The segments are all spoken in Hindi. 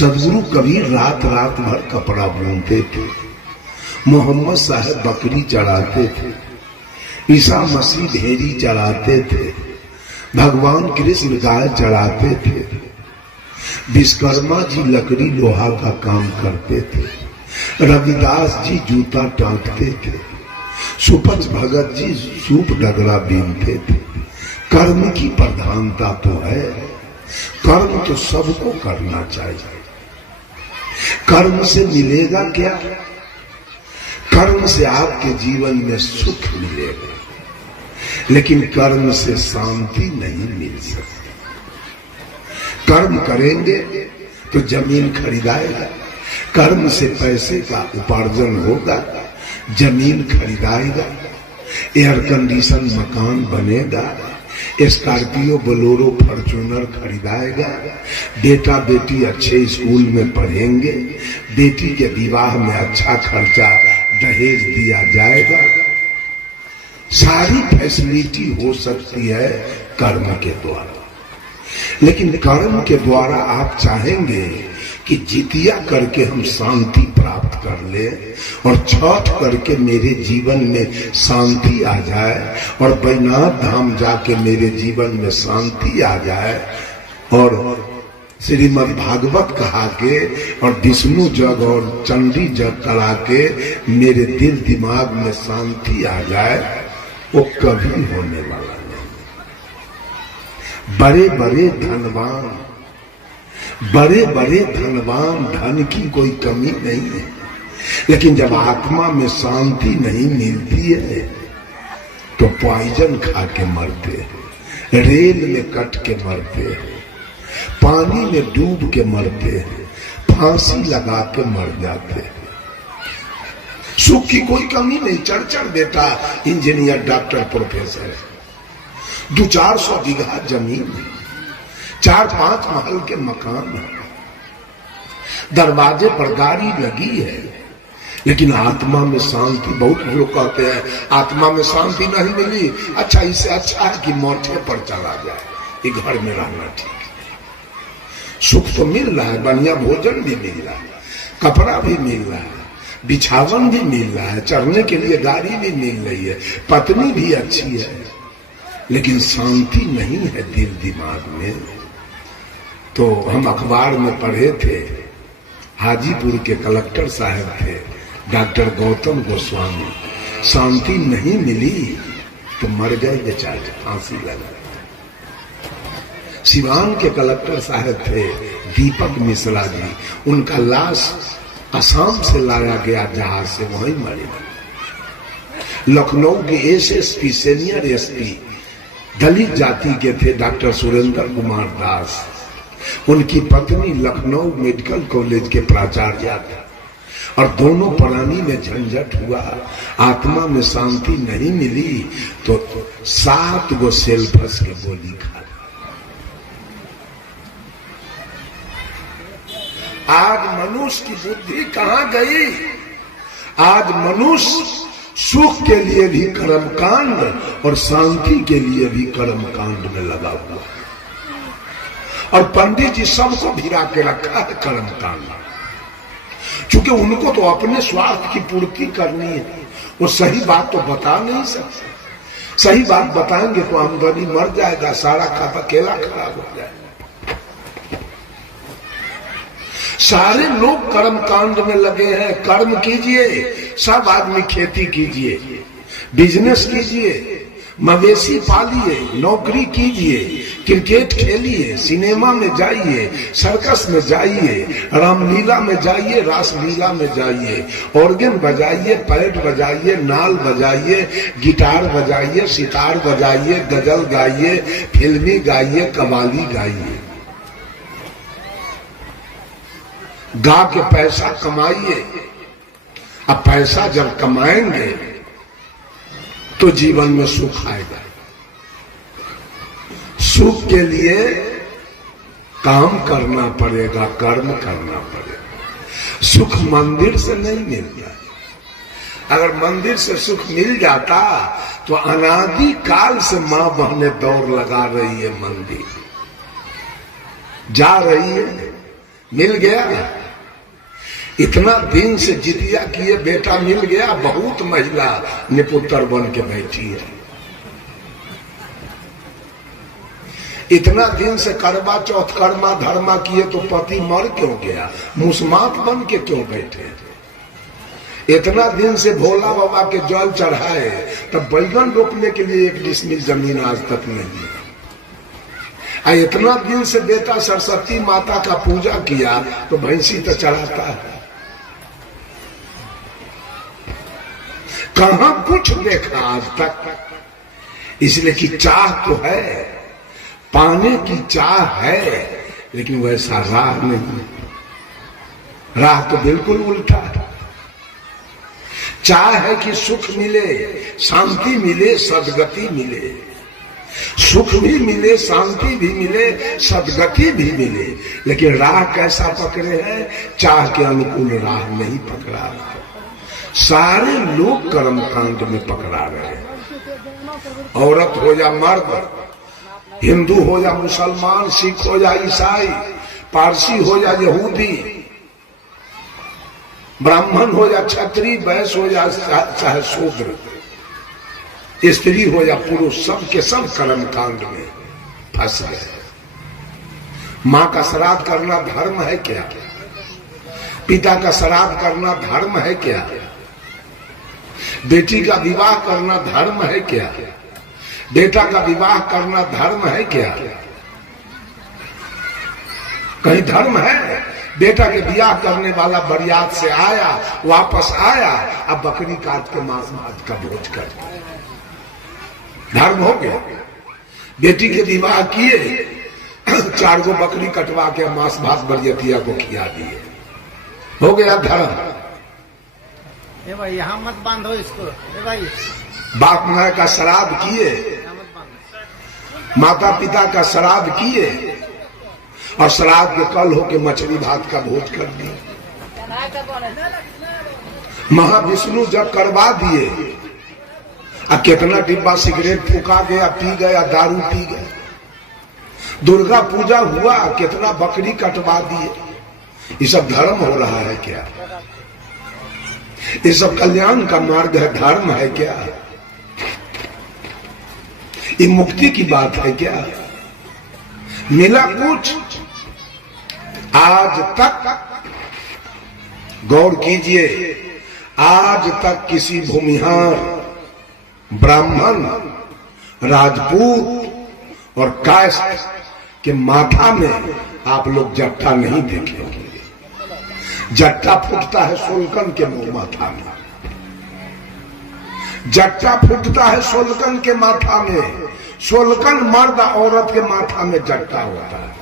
सदगुरु कबीर रात रात भर कपड़ा बुनते थे, मोहम्मद साहब बकरी चढ़ाते थे, ईसा मसीह भेड़ी चढ़ाते थे, भगवान कृष्ण गाय चढ़ाते थे, विश्वकर्मा जी लकड़ी लोहा का काम करते थे, रविदास जी जूता टांकते थे, सुपच भगत जी सूप डगरा बीनते थे। कर्म की प्रधानता तो है, कर्म तो सबको करना चाहिए। कर्म से मिलेगा क्या? कर्म से आपके जीवन में सुख मिलेगा, लेकिन कर्म से शांति नहीं मिल सकती। कर्म करेंगे तो जमीन खरीदाएगा, कर्म से पैसे का उपार्जन होगा, जमीन खरीदाएगा, एयर कंडीशन मकान बनेगा, स्कॉर्पियो बोलेरो फॉर्च्यूनर खरीदाएगा, बेटा बेटी अच्छे स्कूल में पढ़ेंगे, बेटी के विवाह में अच्छा खर्चा दहेज दिया जाएगा। सारी फैसिलिटी हो सकती है कर्म के द्वारा, लेकिन कर्म के द्वारा आप चाहेंगे कि जितिया करके हम शांति प्राप्त कर ले और छठ करके मेरे जीवन में शांति आ जाए और बैजनाथ धाम जाके मेरे जीवन में शांति आ जाए और श्रीमद् भागवत कहा के और विष्णु जग और चंडी जग करा के मेरे दिल दिमाग में शांति आ जाए, वो कभी होने वाला नहीं। बड़े बड़े धनवान, बड़े बड़े धनवान, धन की कोई कमी नहीं है, लेकिन जब आत्मा में शांति नहीं मिलती है तो पॉइजन खा के मरते हैं, रेल में कट के मरते हैं, पानी में डूब के मरते हैं, फांसी लगा के मर जाते हैं। सुख की कोई कमी नहीं। चढ़ बेटा इंजीनियर डॉक्टर प्रोफेसर, 200-400 बीघा जमीन, 4-5 महल के मकान, दरवाजे पर गाड़ी लगी है, लेकिन आत्मा में शांति। बहुत लोग कहते हैं आत्मा में शांति नहीं मिली, अच्छा इससे अच्छा है कि मोटे पर चला जाए, ये घर में रहना ठीक है। सुख तो मिल रहा है, बढ़िया भोजन भी मिल रहा है, कपड़ा भी मिल रहा है, बिछावन भी मिल रहा है, चढ़ने के लिए गाड़ी भी मिल रही है, पत्नी भी अच्छी है, लेकिन शांति नहीं है दिल दिमाग में। तो हम अखबार में पढ़े थे, हाजीपुर के कलेक्टर साहब थे डॉक्टर गौतम गोस्वामी, शांति नहीं मिली तो मर गए बेचारे, फांसी लगा। सिवान के कलेक्टर साहब थे दीपक मिश्रा जी, उनका लाश असम से लाया गया जहाज से, वहीं मरे। लखनऊ के एसएसपी सीनियर एसपी दलित जाति के थे डॉक्टर सुरेंद्र कुमार दास, उनकी पत्नी लखनऊ मेडिकल कॉलेज के प्राचार्य थे और दोनों प्राणी में झंझट हुआ, आत्मा में शांति नहीं मिली तो 7 गो सेल्फस के गोली खा। आज मनुष्य की बुद्धि कहां गई? आज मनुष्य सुख के लिए भी कर्मकांड और शांति के लिए भी कर्मकांड में लगा हुआ है, और पंडित जी सबको भिड़ा के रखा है कर्मकांड, क्योंकि उनको तो अपने स्वार्थ की पूर्ति करनी है। वो सही बात तो बता नहीं सकते, सही बात बताएंगे तो आमदनी मर जाएगा, सारा खाता केला खराब हो जाएगा। सारे लोग कर्म कांड में लगे हैं। कर्म कीजिए, सब आदमी खेती कीजिए, बिजनेस कीजिए, मवेशी पालिए, नौकरी कीजिए, क्रिकेट खेलिए, सिनेमा में जाइए, सर्कस में जाइए, रामलीला में जाइए, रासलीला में जाइए, ऑर्गन बजाइए, पैड बजाइए, नाल बजाइए, गिटार बजाइए, सितार बजाइए, गजल गाइए, फिल्मी गाइए, कव्वाली गाइए, गा के पैसा कमाइए। अब पैसा जब कमाएंगे तो जीवन में सुख आएगा। सुख के लिए काम करना पड़ेगा, कर्म करना पड़ेगा। सुख मंदिर से नहीं मिलता। अगर मंदिर से सुख मिल जाता तो अनादि काल से मां बहनें दौड़ लगा रही है, मंदिर जा रही है, मिल गया। इतना दिन से जितिया किए बेटा मिल गया, बहुत महिला निपुत्र बन के बैठी है। इतना दिन से करवा चौथ कर्मा धर्मा किए तो पति मर क्यों गया, मुस्मात बन के क्यों बैठे। इतना दिन से भोला बाबा के जल चढ़ाए, तब बैगन रोपने के लिए 1 डिसमिल जमीन आज तक नहीं है। इतना दिन से बेटा सरस्वती माता का पूजा किया तो भैंसी तो चढ़ाता है, कहां कुछ देखा आज तक। इसलिए कि चाह तो है, पाने की चाह है, लेकिन वैसा राह नहीं। राह तो बिल्कुल उल्टा है। चाह है कि सुख मिले, शांति मिले, सदगति मिले, सुख भी मिले, शांति भी मिले, सदगति भी मिले, लेकिन राह कैसा पकड़े हैं, चाह के अनुकूल राह नहीं पकड़ा। सारे लोग कर्मकांड में पकड़ा रहे। औरत हो या मर्द, हिंदू हो या मुसलमान, सिख हो या ईसाई, पारसी हो या यहूदी, ब्राह्मण हो या क्षत्रिय, वैश्य हो या चाहे शूद्र, स्त्री हो या पुरुष, सब के सब कर्मकांड में फंस गए। मां का श्राद्ध करना धर्म है क्या? पिता का श्राद्ध करना धर्म है क्या? बेटी का विवाह करना धर्म है क्या? बेटा का विवाह करना धर्म है क्या? कहीं धर्म है? बेटा के विवाह करने वाला बरियात से आया, वापस आया, अब बकरी काट के मांस भात का भोज कर, धर्म हो गया। बेटी के विवाह किए, 4 गो बकरी कटवा के मांस भात बरियतिया को खिला दिए, हो गया धर्म। ए भाई यहाँ मत बांधो इसको। ए भाई बाप माँ का श्राद्ध किए, माता पिता का श्राद्ध किए, और श्राद्ध के कल होके मछली भात का भोज कर दिए। महाविष्णु जब करवा दिए, कितना डिब्बा सिगरेट फूका गया, पी गया, दारू पी गया। दुर्गा पूजा हुआ, कितना बकरी कटवा दिए। ये सब धर्म हो रहा है क्या? ये सब कल्याण का मार्ग है, धर्म है क्या? ये मुक्ति की बात है क्या? मिला कुछ? आज तक गौर कीजिए, आज तक किसी भूमिहार, ब्राह्मण, राजपूत और कास्ट के माथा में आप लोग जट्टा नहीं देखेंगे। जट्टा फूटता है सोलकन के माथा में, जट्टा फूटता है सोलकन के माथा में। सोलकन मर्द औरत के माथा में जट्टा होता है।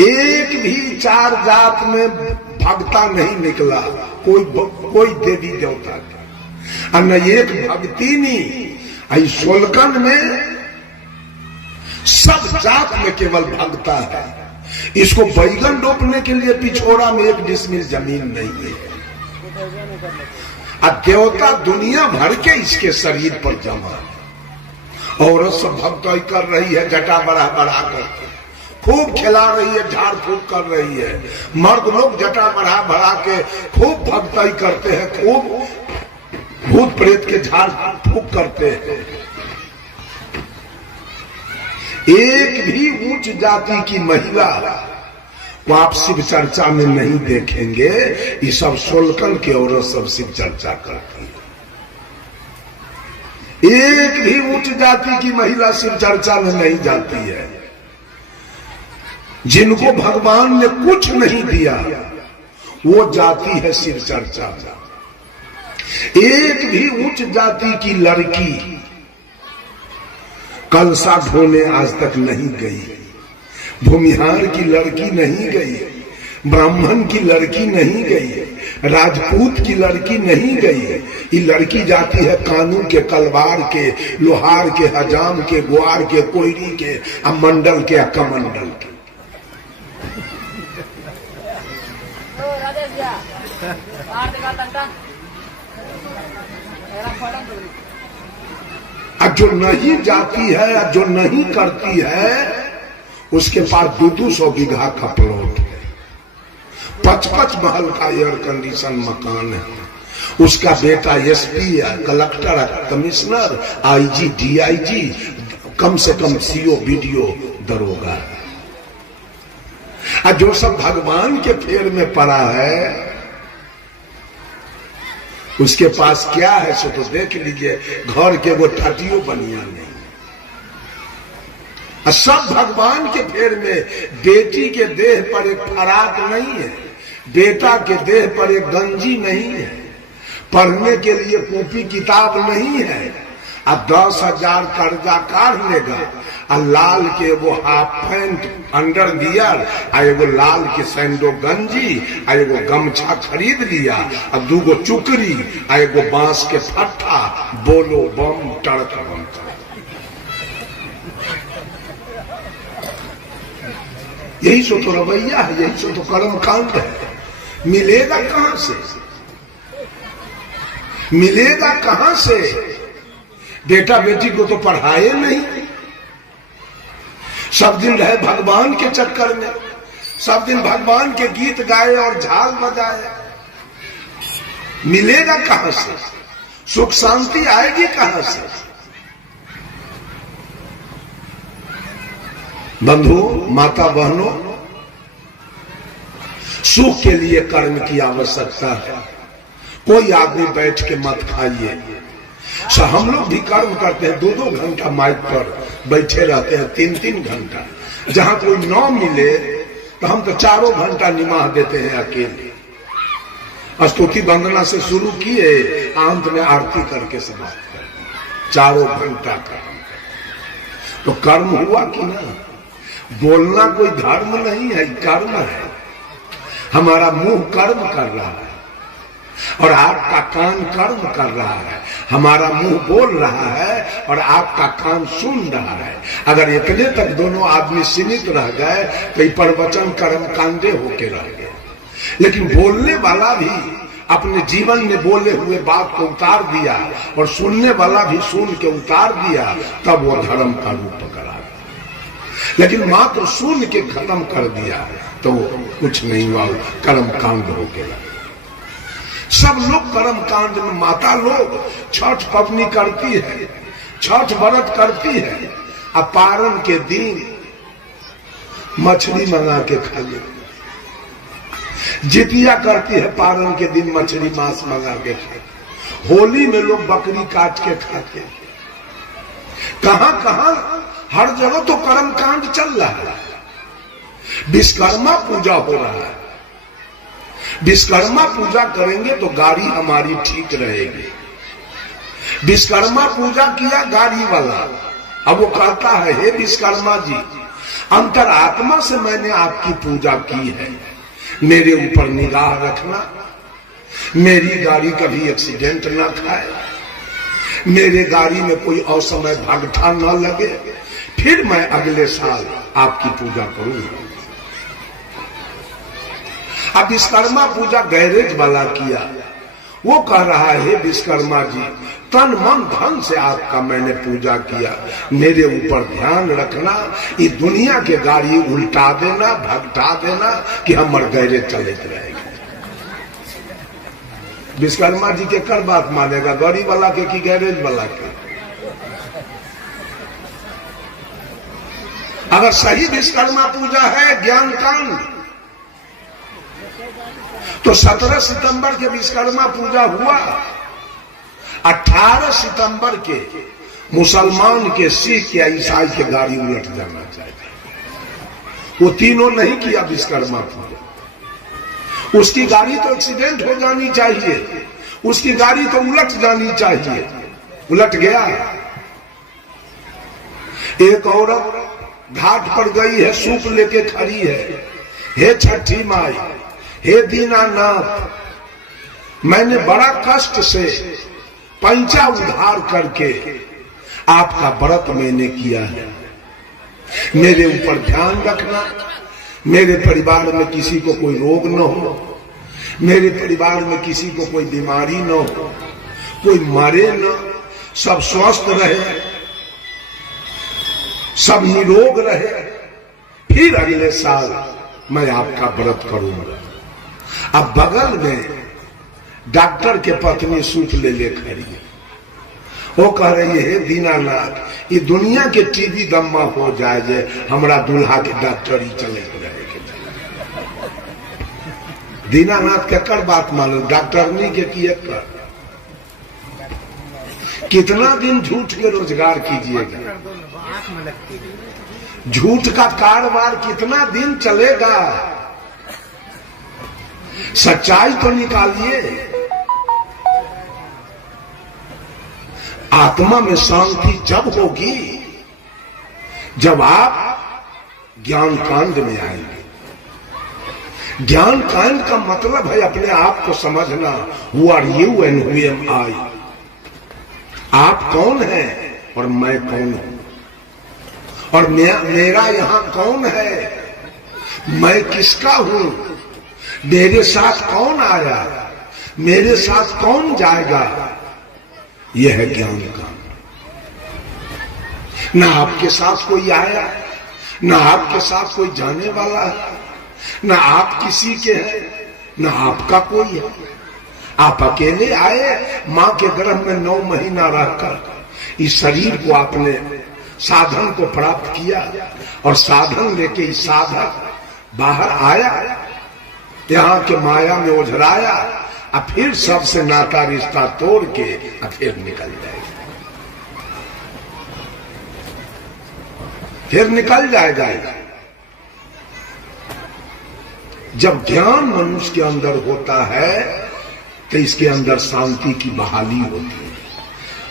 एक भी 4 जात में भगता नहीं निकला, कोई देवी देवता का, और न एक भक्तिनी। आई सोलकन में सब जात में केवल भगता है। इसको बैगन रोपने के लिए पिछोड़ा में 1 डिसमिल जमीन नहीं है। और देवता दुनिया भर के इसके शरीर पर जमा। औरत सब भक्ति कर रही है, जटा बढ़ा बढ़ा कर खूब खिला रही है, झाड़ फूक कर रही है। मर्द लोग जटा बढ़ा बढ़ा के खूब भक्ति करते हैं, खूब भूत प्रेत के झाड़ फूक करते हैं। एक भी उच्च जाति की महिला को आप शिव चर्चा में नहीं देखेंगे। ये सब सोलकन की औरत सब शिव चर्चा करती है। एक भी उच्च जाति की महिला शिव चर्चा में नहीं जाती है। जिनको भगवान ने कुछ नहीं दिया वो जाति है शिव चर्चा। एक भी उच्च जाति की लड़की कलशा ढोने आज तक नहीं गई, भूमिहार की लड़की नहीं गई, ब्राह्मण की लड़की नहीं गई, राजपूत की लड़की नहीं गई। ये लड़की जाती है कानून के, कलवार के, लोहार के, हजाम के, ग्वार के, कोयरी के, मंडल के, कमंडल के। जो नहीं जाती है, जो नहीं करती है, उसके पास 200 बीघा का प्लॉट है, 55 महल का एयर कंडीशन मकान है। उसका बेटा एसपी है, कलेक्टर है, कमिश्नर, आईजी, डीआईजी, कम से कम सीओ, बीडीओ, दरोगा है। जो सब भगवान के फेर में पड़ा है उसके पास क्या है सो तो देख लीजिए, घर के वो टटियो बनिया नहीं। सब भगवान के फेर में, बेटी के देह पर एक फराक नहीं है, बेटा के देह पर एक गंजी नहीं है, पढ़ने के लिए कॉपी किताब नहीं है, अब 10,000 कर्जा काट लेगा, और लाल के वो हाफ पैंट अंडर वियर, और एगो लाल के सैंडो गंजी, और एगो गमछा खरीद लिया, और 2 चुकरी, और एगो बांस के फट्टा, बोलो बम टड़क बम। यही सो तो रवैया है, यही सो तो कर्म कांड है। मिलेगा कहां से? मिलेगा कहां से? बेटा बेटी को तो पढ़ाए नहीं, सब दिन रहे भगवान के चक्कर में, सब दिन भगवान के गीत गाए और झाल बजाए। मिलेगा कहां से? सुख शांति आएगी कहां से? बंधु, माता बहनों, सुख के लिए कर्म की आवश्यकता है। कोई आदमी बैठ के मत खाइए। हम लोग भी कर्म करते हैं, 2-2 घंटा माइक पर बैठे रहते हैं, 3-3 घंटा। जहां कोई न मिले तो हम तो 4 घंटा निमाह देते हैं अकेले। स्तुति वंदना से शुरू किए, अंत में आरती करके समाप्त कर, 4 घंटा कर्म। तो कर्म हुआ कि ना? बोलना कोई धर्म नहीं है, कर्म है। हमारा मुंह कर्म कर रहा है और आपका कान कर्म कर रहा है। हमारा मुंह बोल रहा है और आपका कान सुन रहा है। अगर इतने तक दोनों आदमी सीमित रह गए तो प्रवचन कर्म कांडे होके रह गए। लेकिन बोलने वाला भी अपने जीवन में बोले हुए बात को उतार दिया और सुनने वाला भी सुन के उतार दिया, तब वो धर्म का रूप पकड़ा। लेकिन मात्र सुन के खत्म कर दिया तो कुछ नहीं हुआ, कर्म कांड हो गया। सब लोग कर्म कांड में, माता लोग छठ पवनी करती है, छठ व्रत करती है, अपारण के दिन मछली मंगा के खा ले। जितिया करती है, पारण के दिन मछली मांस मंगा के खाते। होली में लोग बकरी काट के खाते। कहां कहां, हर जगह तो कर्म कांड चल रहा है। विश्वकर्मा पूजा हो रहा है। विश्वकर्मा पूजा करेंगे तो गाड़ी हमारी ठीक रहेगी। विश्वकर्मा पूजा किया गाड़ी वाला, अब वो कहता है, हे विश्वकर्मा जी, अंतरात्मा से मैंने आपकी पूजा की है, मेरे ऊपर निगाह रखना, मेरी गाड़ी कभी एक्सीडेंट ना खाए, मेरे गाड़ी में कोई असमय भगठा न लगे, फिर मैं अगले साल आपकी पूजा करूंगा। अब विश्वकर्मा पूजा गैरेज वाला किया, वो कह रहा है, हे विश्वकर्मा जी, तन मन धन से आपका मैंने पूजा किया, मेरे ऊपर ध्यान रखना, ये दुनिया के गाड़ी उल्टा देना, भगटा देना कि हमारे गैरेज चले रहेगा। विश्वकर्मा जी के कर बात मानेगा, गाड़ी वाला के कि गैरेज वाला के? अगर सही विश्वकर्मा पूजा है ज्ञान कांड, तो 17 सितंबर के विश्वकर्मा पूजा हुआ, 18 सितंबर के मुसलमान के, सिख के, ईसाई के गाड़ी उलट जाना चाहिए। वो तीनों नहीं किया विश्वकर्मा पूजा। उसकी गाड़ी तो एक्सीडेंट हो जानी चाहिए, उसकी गाड़ी तो उलट जानी चाहिए, उलट गया। एक औरत घाट पर गई है, सूप लेके खड़ी है, हे छठी माई, हे दीनानाथ, मैंने बड़ा कष्ट से पैंचा उधार करके आपका व्रत मैंने किया है, मेरे ऊपर ध्यान रखना, मेरे परिवार में किसी को कोई रोग न हो, मेरे परिवार में किसी को कोई बीमारी न हो, कोई मरे न, सब स्वस्थ रहे, सब निरोग रहे, फिर अगले साल मैं आपका व्रत करूंगा। अब बगल में डॉक्टर के पत्नी सूत ले खड़ी है। वो कह रही है दीनानाथ ये दुनिया के टीबी दम्मा हो जाए जे हमरा दूल्हा के डॉक्टरी चले रहे। दीनानाथ के कर बात मानो डॉक्टरनी के किए कर। कितना दिन झूठ के रोजगार कीजिएगा? आंख में लगती है। झूठ का कारोबार कितना दिन चलेगा? सच्चाई तो निकालिए। आत्मा में शांति जब होगी जब आप ज्ञान कांड में आएंगे। ज्ञान कांड का मतलब है अपने आप को समझना। Who are you and who am I. आप कौन हैं और मैं कौन हूं, और मेरा यहां कौन है, मैं किसका हूं, मेरे साथ कौन आया, मेरे साथ कौन जाएगा। यह है ज्ञान का। ना आपके साथ कोई आया, ना आपके साथ कोई जाने वाला है, ना आप किसी के हैं, ना आपका कोई है। आप अकेले आए मां के गर्भ में 9 महीना रहकर इस शरीर को आपने साधन को प्राप्त किया और साधन लेके इस साधक बाहर आया, यहां के माया में उझराया, अब फिर सबसे नाता रिश्ता तोड़ के फिर निकल जाएगा, फिर निकल जाएगा। जब ज्ञान मनुष्य के अंदर होता है तो इसके अंदर शांति की बहाली होती है।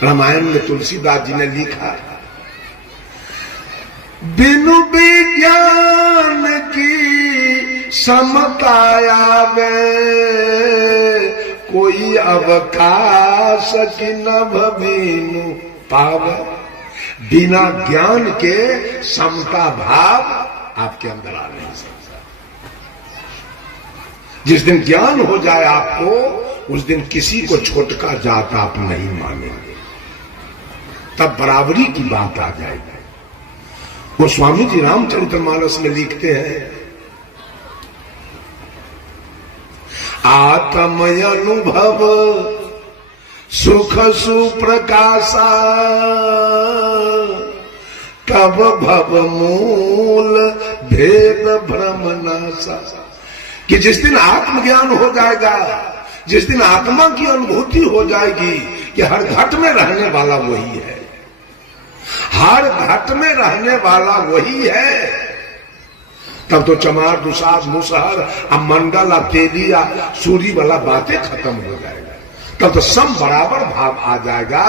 रामायण में तुलसीदास जी ने लिखा, बिनु विज्ञान की समतायावे कोई अवकाश की नभ बिनु पावे। बिना ज्ञान के समता भाव आपके अंदर आ नहीं सकता। जिस दिन ज्ञान हो जाए आपको, उस दिन किसी को छोटका जात आप नहीं मानेंगे, तब बराबरी की बात आ जाएगी। वो स्वामी जी रामचरितमानस में लिखते हैं, आत्म अनुभव सुख सुप्रकाशा तब भव मूल भेद भ्रम नाशा। कि जिस दिन आत्मज्ञान हो जाएगा, जिस दिन आत्मा की अनुभूति हो जाएगी कि हर घट में रहने वाला वही है, हर घट में रहने वाला वही है, तब तो चमार दुसाद मुसहर अब मंडल अब तेलिया सूरी वाला बातें खत्म हो जाएगा। तब तो सब बराबर भाव आ जाएगा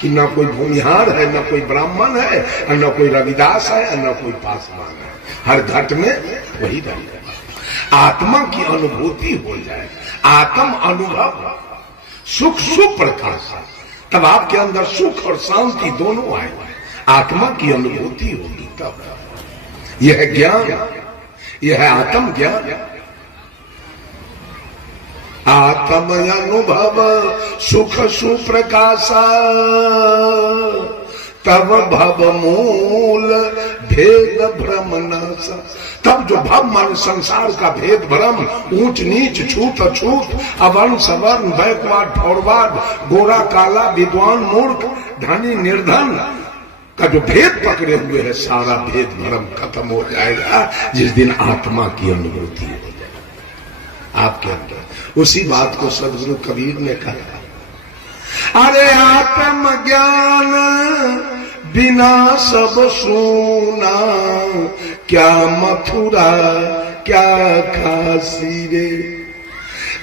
कि न कोई भूमिहार है, न कोई ब्राह्मण है, और न कोई रविदास है, और न कोई पासवान है। हर घट में वही रहेगा। आत्मा की अनुभूति हो जाए, आत्म अनुभव सुख सुप्रकाश, तब आपके अंदर सुख और शांति दोनों आएगा। आत्मा की अनुभूति होगी तब। यह है ज्ञान, यह है आत्म ज्ञान। आत्म अनुभव सुख सुप्रकाशा तब भव मूल भेद भ्रम नाशा। तब जो भव मान संसार का भेद भ्रम, ऊंच नीच छूत अछूत, अवर्ण सवर्ण, बैकवर्ड फॉरवर्ड, गोरा काला, विद्वान मूर्ख, धनी निर्धन का जो भेद पकड़े हुए है, सारा भेद भ्रम खत्म हो जाएगा जिस दिन आत्मा की अनुभूति हो जाएगी आपके अंदर। उसी बात को सदगुरु कबीर ने कहा, अरे आत्म ज्ञान बिना सब सूना, क्या मथुरा क्या काशी रे।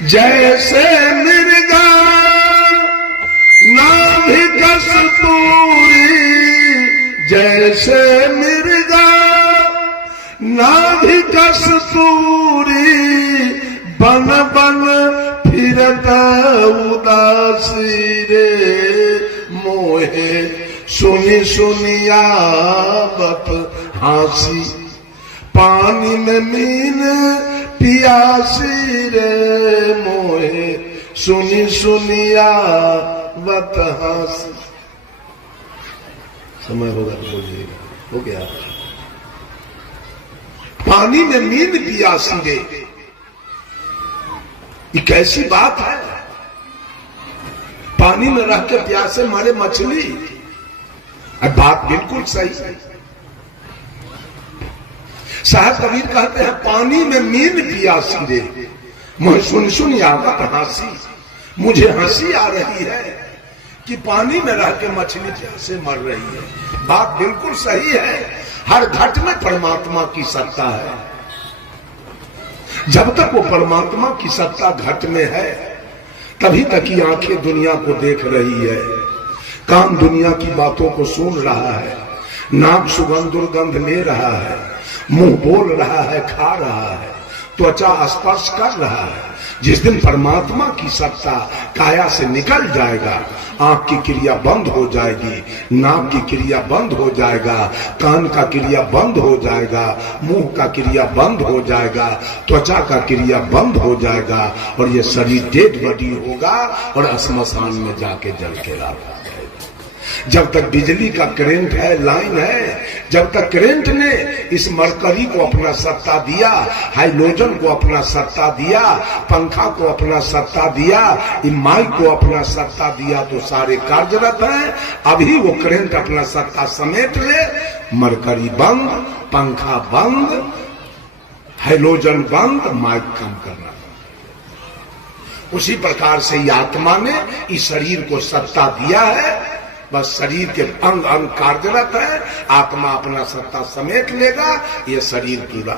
जैसे मृगा नाभि कस्तूरी, जैसे मृगा नाभि कस्तूरी, बन बन फिरत उदासी रे। मोहे सुनी सुनिया बत हासी, पानी में मीन पियासी रे। मोहे सुनी सुनिया बत हासी। समय होगा तो बोलिएगा। हो गया। पानी में मीन पियासी रे। ये कैसी बात है? पानी में रह के प्यासे मरे मछली। बात बिल्कुल सही है। साहब कबीर कहते हैं पानी में मीन पियासी रे, मैं सुन आवत हंसी। मुझे हंसी आ रही है कि पानी में रह के मछली प्यासे मर रही है। बात बिल्कुल सही है। हर घट में परमात्मा की सत्ता है। जब तक वो परमात्मा की सत्ता घट में है तभी तक ही आंखें दुनिया को देख रही है, कान दुनिया की बातों को सुन रहा है, नाक सुगंध दुर्गंध ले रहा है, मुंह बोल रहा है, खा रहा है, त्वचा स्पर्श कर रहा है। जिस दिन परमात्मा की सत्ता काया से निकल जाएगा, आंख की क्रिया बंद हो जाएगी, नाक की क्रिया बंद हो जाएगा, कान का क्रिया बंद हो जाएगा, मुंह का क्रिया बंद हो जाएगा, त्वचा का क्रिया बंद हो जाएगा और ये शरीर डेड बॉडी होगा और श्मशान में जाके जल के राख जाएगा। जब तक बिजली का करंट है, लाइन है, जब तक करंट ने इस मरकरी को अपना सत्ता दिया, हाइड्रोजन को अपना सत्ता दिया, पंखा को अपना सत्ता दिया, माइक को अपना सत्ता दिया, तो सारे कार्यरत हैं। अभी वो करंट अपना सत्ता समेट ले, मरकरी बंद, पंखा बंद, हाइड्रोजन बंद, माइक कम करना। उसी प्रकार से ये आत्मा ने इस शरीर को सत्ता दिया है। बस शरीर के अंग अंग कार्यरत है, आत्मा अपना सत्ता समेट लेगा, ये शरीर पूरा।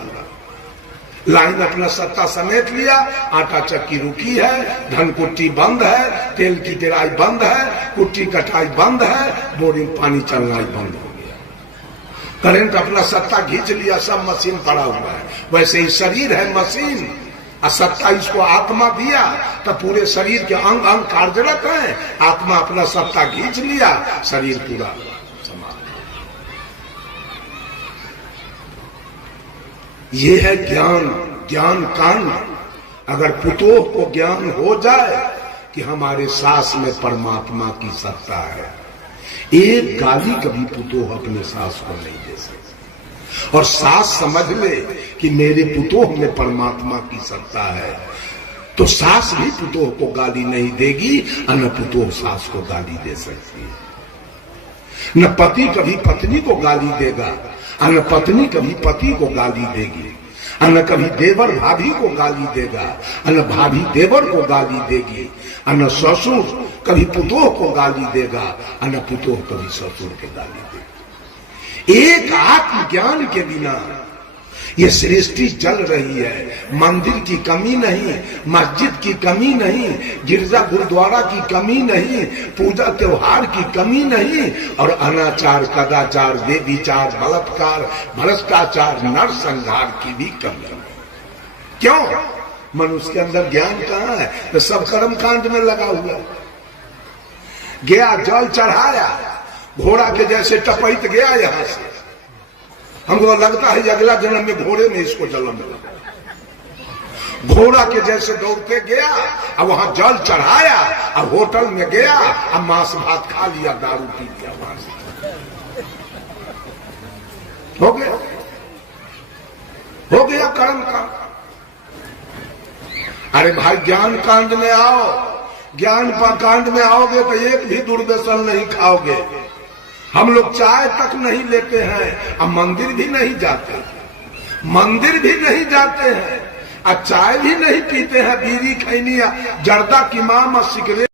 लाइन अपना सत्ता समेट लिया, आटा चक्की रुकी है, धन कुट्टी बंद है, तेल की पेराई बंद है, कुट्टी कटाई बंद है, बोरिंग पानी चलना ही बंद हो गया। करंट अपना सत्ता खींच लिया, सब मशीन पड़ा हुआ है। वैसे ही शरीर है मशीन, सत्ता इसको आत्मा दिया तो पूरे शरीर के अंग अंग कार्यरत हैं। आत्मा अपना सत्ता खींच लिया, शरीर पूरा समाप्त। ये है ज्ञान, ज्ञान कांड। अगर पुतोह को ज्ञान हो जाए कि हमारे सास में परमात्मा की सत्ता है, एक गाली कभी पुतोह अपने सास को नहीं दे सकते। और सास समझ ले कि मेरे पुतोह में परमात्मा की सत्ता है, तो सास भी पुतोह को गाली नहीं देगी, न पुतोह सास को गाली दे सकती है। न पति कभी पत्नी को गाली देगा, न पत्नी कभी पति को गाली देगी, न कभी देवर भाभी को गाली देगा, न भाभी देवर को गाली देगी, न ससुर कभी पुतोह को गाली देगा, न पुतोह कभी ससुर को गाली देगी। एक आत्मज्ञान के बिना ये सृष्टि चल रही है। मंदिर की कमी नहीं, मस्जिद की कमी नहीं, गिरजा गुरुद्वारा की कमी नहीं, पूजा त्योहार की कमी नहीं, और अनाचार, कदाचार, बेविचार, बलात्कार, भ्रष्टाचार, नरसंहार की भी कमी नहीं। क्यों? मनुष्य के अंदर ज्ञान कहाँ है? तो सब कर्म कांड में लगा हुआ। गया जल चढ़ाया, घोड़ा के जैसे टपैत गया यहां से। हमको लगता है अगला जन्म में घोड़े में इसको जन्म मिला। घोड़ा के जैसे दौड़ते गया, अब वहां जल चढ़ाया, अब होटल में गया, अब मांस भात खा लिया, दारू पी लिया, वहां से हो गया कर्म कांड। अरे भाई ज्ञान कांड में आओ, ज्ञान कांड में आओगे तो एक भी दुर्व्यसन नहीं खाओगे। हम लोग चाय तक नहीं लेते हैं, अब मंदिर भी नहीं जाते, मंदिर भी नहीं जाते हैं, और चाय भी नहीं पीते हैं, बीड़ी खैनी जर्दा की माम और सिगरेट